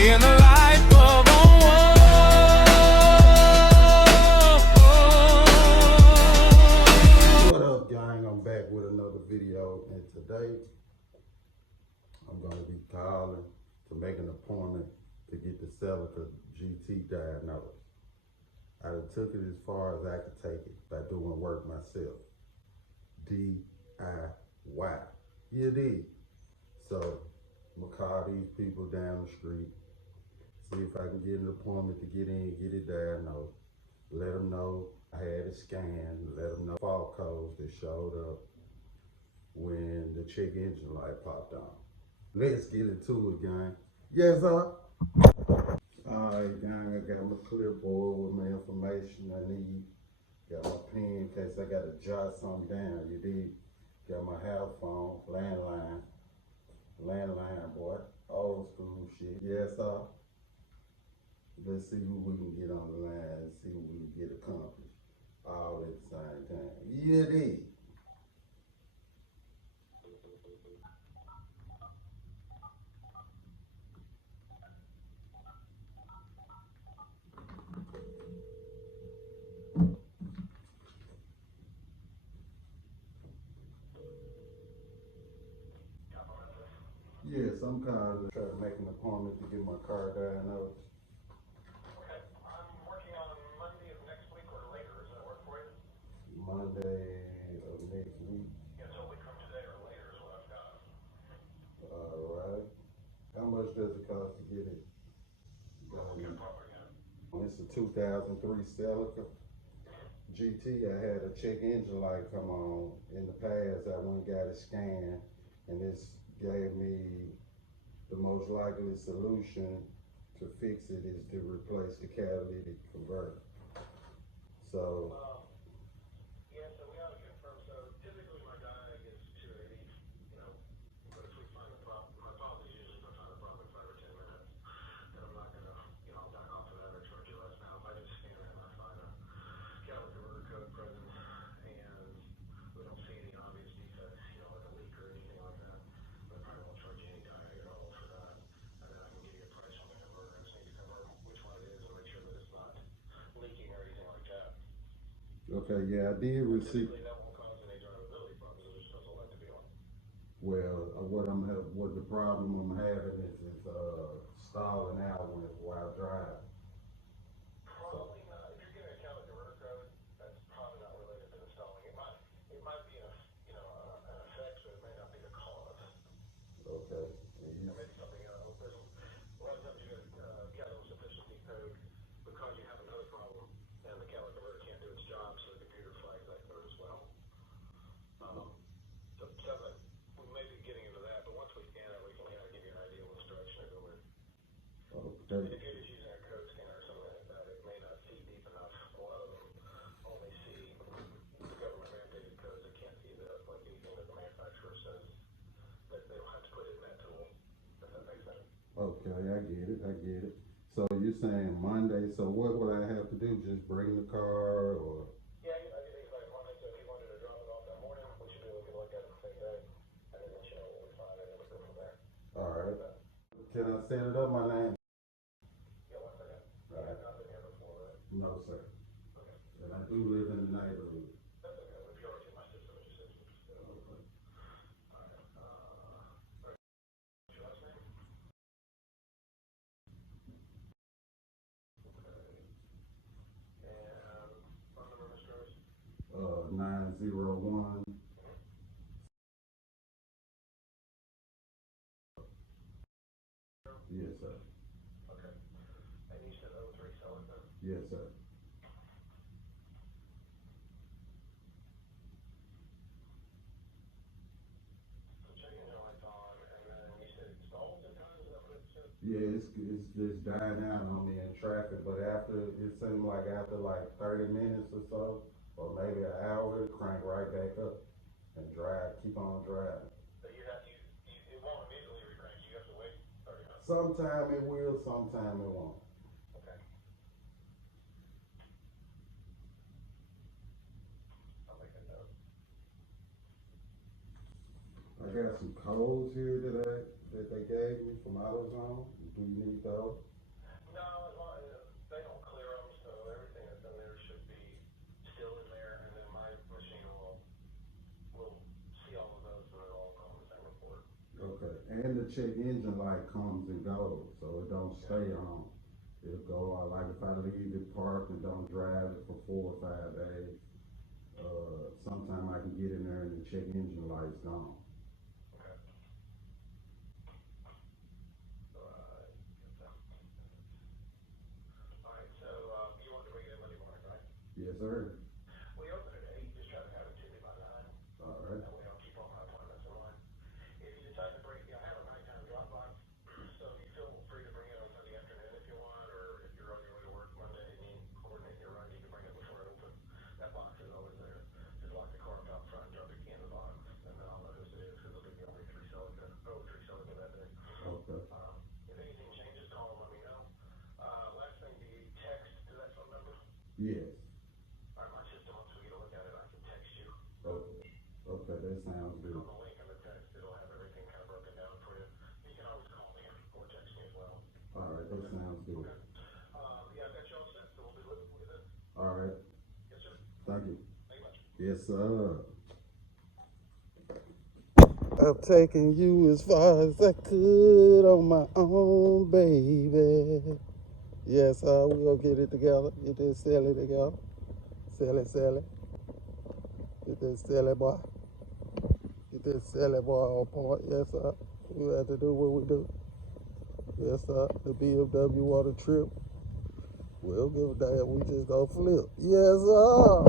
laying the light bulb on. What up, gang? I'm back with another video, and today I'm going to be calling to make an appointment to get the celica GT diagnosed. I took it as far as I could take it by doing work myself. DIY. You did. So I'm going to call these people down the street, see if I can get an appointment to get in, get it diagnosed. Let them know I had a scan, let them know fault codes that showed up when the check engine light popped on. Let's get into it, gang. Yes, sir. Alright, gang, I got my clipboard with my information I need. Got my pen in case I gotta jot something down, you did. Got my house phone, landline, boy, old school shit. Yes, sir. Let's see who we can get on the line and see what we can get accomplished all at the same time. Yeah, did. Yes, I'm calling to try to make an appointment to get my car diagnosed. Okay, I'm working on Monday of next week or later. Does that work for you? Monday of next week. Yeah, so a week from today or later is what I've got. Alright. How much does it cost to get it done? It's a 2003 Celica GT. I had a check engine light come on. In the past, I went and got a scan, and this gave me the most likely solution to fix it is to replace the catalytic converter. So, Yeah, so we have to confirm. So typically my guy gets 280, but if we find a problem, my policy is usually if I find a problem in 5 or 10 minutes, then I'm not gonna, back off of that or charge you less now. If I just scan it and I find a catalytic converter code present and we don't see any obvious defects, like a leak or anything like that, then I probably won't charge you any tire at all for that. And then I can give you a price on the converter. I just need to cover which one it is and make sure that it's not leaking or anything like that. okay, yeah, I did receive. Typically that won't cause any drivability problems. It just doesn't like to be on. Well, what the problem I'm having is stalling out while driving. Probably not. If you're getting a catalytic converter code, that's probably not related to installing. It might be an effect, but it may not be the cause. Okay. Maybe something else. There's a lot of times you get catalytic efficiency code because you have another problem, and the catalytic converter can't do its job, so the computer flags that code as well. So we may be getting into that, but once we scan it, we can kind of give you an idea which direction to go in. Okay. If you're just using a code scanner or something like that, it may not see deep enough. A lot of them only see government mandated codes. They can't see like anything that the manufacturer says that they don't have to put in that tool. Does that make sense? Okay, I get it. So you're saying Monday, so what would I have to do? Just bring the car or? Yeah, I can think like Monday, so if you wanted to drop it off that morning, we should be able to look at it the same day, and then let you know what we find, and then we go from there. Alright. Can I set it up, my name? Yeah, 1 second. All right. I've not been here before, right? No, sir. Okay. And I do live in the neighborhood. That's okay. If you're already in my system, it just says Okay. Alright. What's your last name? And phone number, Mr. Rose? 901. Yes, sir. Okay. And you said 03 Celica? Yes, sir. So check engine lights on, and then you said it stalls at times? Is that what it said? Yeah, it's just dying out on me in traffic, but it seemed like after like 30 minutes or so, or maybe an hour, it crank right back up and keep on driving. But it won't immediately recrank. You have to wait 30 minutes. Sometime it will, sometime it won't. Okay. I'll make a note. I got some codes here that they gave me from AutoZone. Do you need those? And the check engine light comes and goes, so it don't stay on. It'll go out, like if I leave it parked and don't drive it for 4 or 5 days, sometime I can get in there and the check engine light's gone. Okay. Alright, so, you want to bring it in Monday morning, right? Yes, sir. We open at 8, just try to have it to me by 9. Alright. That way I'll keep all my appointments in line. If you decide to bring, I have a nighttime drop box, so you feel free to bring it on Sunday afternoon if you want, or if you're on your way to work Monday and you coordinate your run, you can bring it before it opens. That box is always there. Just lock the car up out front, drop your key in the box, and then I'll know whose it is, because it'll be only 3 celica that day. Okay. If anything changes, call and let me know. Last thing, do you text to that phone number? Yes. Alright, my system, once we get a look at it, I can text you. Okay. Okay, that sounds good. On the link in the text, it'll have everything kind of broken down for you. You can always call me or text me as well. Alright, that sounds good. Yeah, I've got you all set, so we'll be looking for you then. Alright, Yes, sir. thank you. Thank you much. Yes, sir. I'm taking you as far as I could on my own, baby. Yes, we'll get it together. Get this silly together. Silly. Get this silly boy. Get this silly boy on point. Yes, sir. We have to do what we do. Yes, sir. The BMW water trip. We'll give a damn. We just gonna flip. Yes, sir.